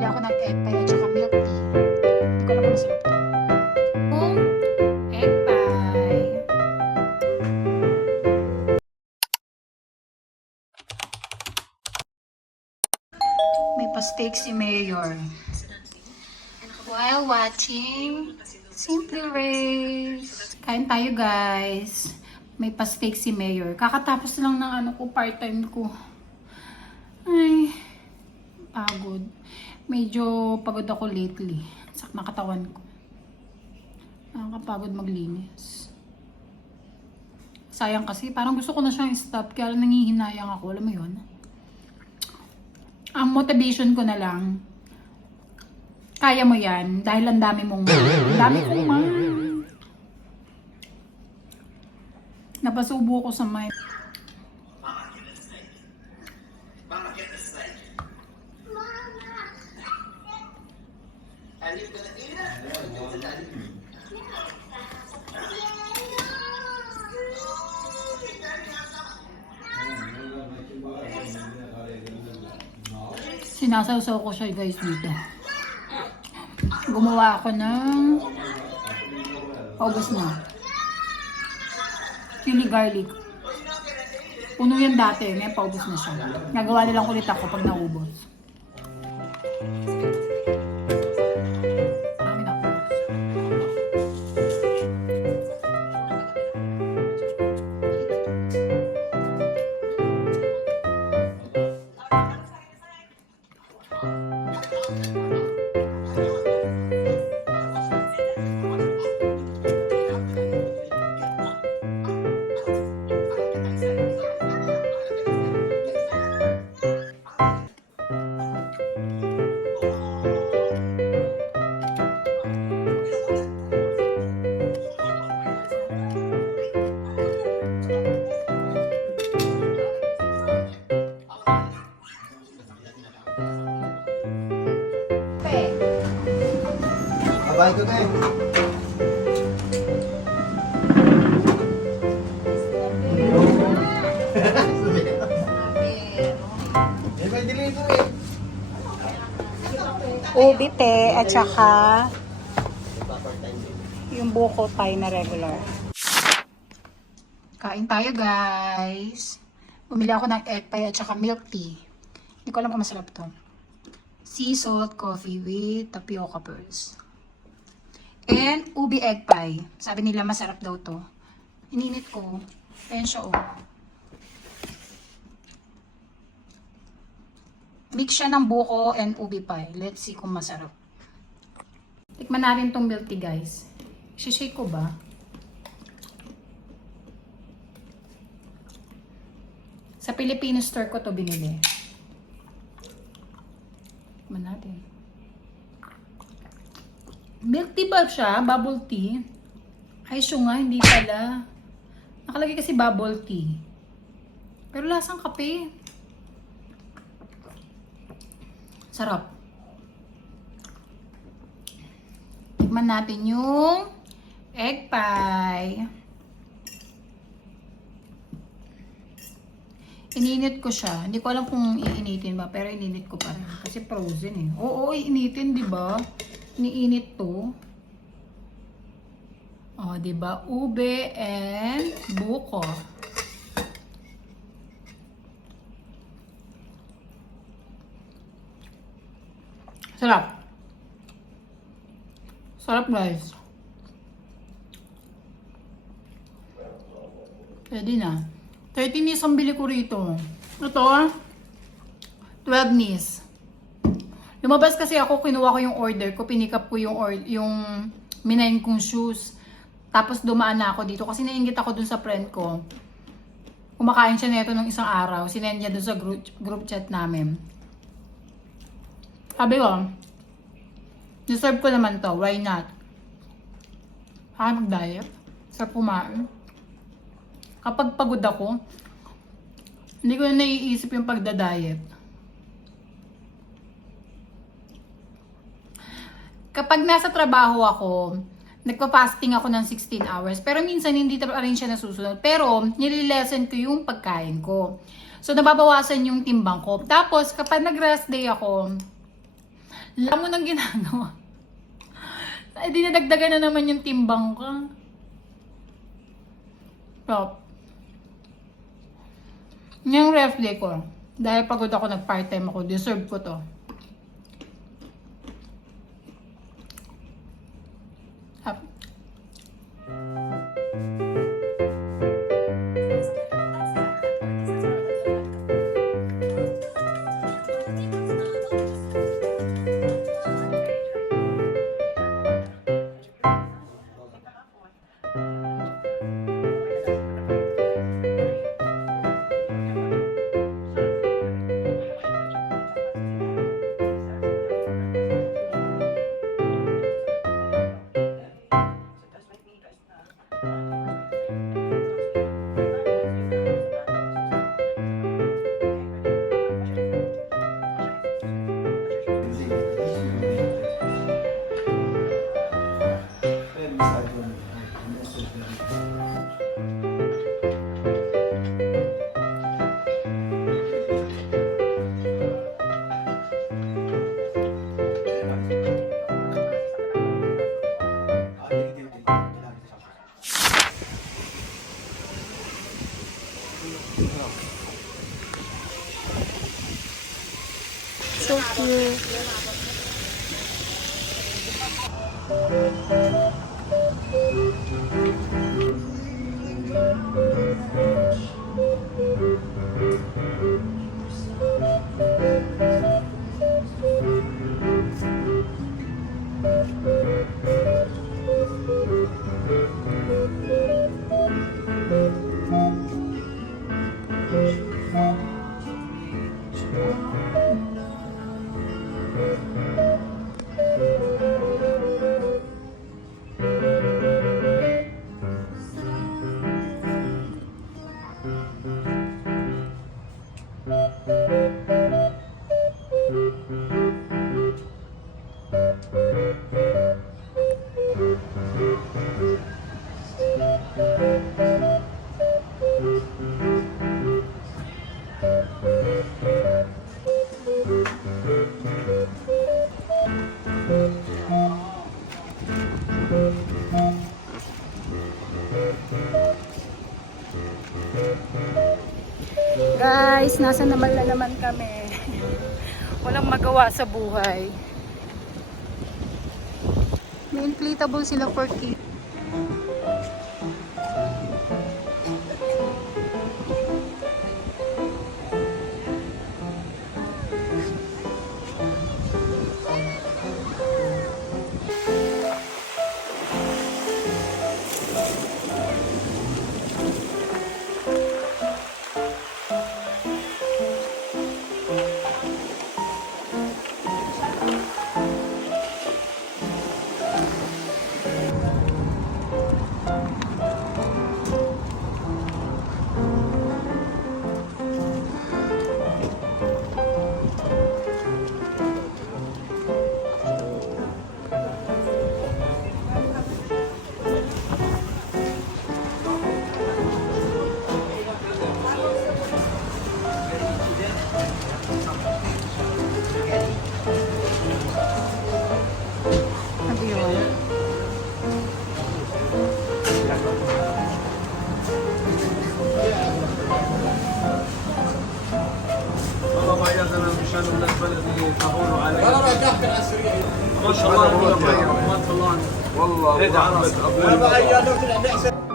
Bumili ako ng egg pie at saka milk tea. Hindi ko alam kung masarap to. Egg pie. May pa-steak si Mayor. While watching Simply Race. Kain tayo guys. May pa-steak si Mayor. Kakatapos lang ng part-time ko. Ay, pagod. Medyo pagod ako lately. Sak na katawan ko. Nakakapagod maglinis. Sayang kasi, parang gusto ko na siyang stop. Kaya nangihinayang ako. Alam mo yun? Ang motivation ko na lang, kaya mo yan dahil ang dami mong ang dami kong napasubo ko sa may sinasawsaw ko siya guys dito. Gumawa ako ng paubos na chili garlic. Puno yan dati, ngayon paubos na siya. Nagawa nilang ulit ako pag naubos. Marami na ako. Abay ko tayo. May delivery. Ubi te at saka yung buko pie na regular. Kain tayo guys. Bumili ako ng egg pie at saka milk tea. Hindi ko alam kung masarap to. Sea salt coffee with tapioca pearls. And ubi egg pie. Sabi nila masarap daw to. Ininit ko. Ayan siya oh. Mix siya ng buko and ubi pie. Let's see kung masarap. Tikman natin tong milk tea guys. Shake ko ba? Sa Filipino store ko to binili. Tikman natin. Milk tea ba siya? Bubble tea? Ay, siya nga, hindi pala. Nakalagay kasi bubble tea. Pero lasang kape. Sarap. Tikman natin yung egg pie. Ininit ko siya. Hindi ko alam kung iinitin ba, pero ininit ko pa rin. Kasi frozen eh. Oo, iinitin, di ba? Iniinit to. Oh, 'di ba? Ube and buko. Sarap. Sarap, guys. Pwede na. 30 nis ang bili ko rito. Ito, 12 nis. Lumabas kasi ako, kinuha ko yung order ko, pinick up ko yung minayin kong shoes. Tapos dumaan na ako dito kasi nainggit ako dun sa friend ko. Kumakain siya neto nung isang araw. Sinend niya dun sa group chat namin. Sabi ko, deserve ko naman to. Why not? Kaya mag-diet. Sarap kumain. Kapag pagod ako, hindi ko na naiisip yung pagda-diet. Kapag nasa trabaho ako, nagpa-fasting ako ng 16 hours. Pero minsan hindi pa rin siya nasusunod. Pero nililesen ko yung pagkain ko. So nababawasan yung timbang ko. Tapos kapag nag-rest day ako, Lamon ang ginagawa. Ay, dinadagdagan na naman yung timbang ko. Top. Yung ref day ko. Dahil pagod ako, nag-part-time ako. Deserve ko to. Up. So cute. Guys, nasa naman na naman kami. Walang magawa sa buhay. May inflatable sila for kids. Ano yun? ماما انا مش انا من البلد اللي تقولوا علي ما شاء الله والله ما شاء الله والله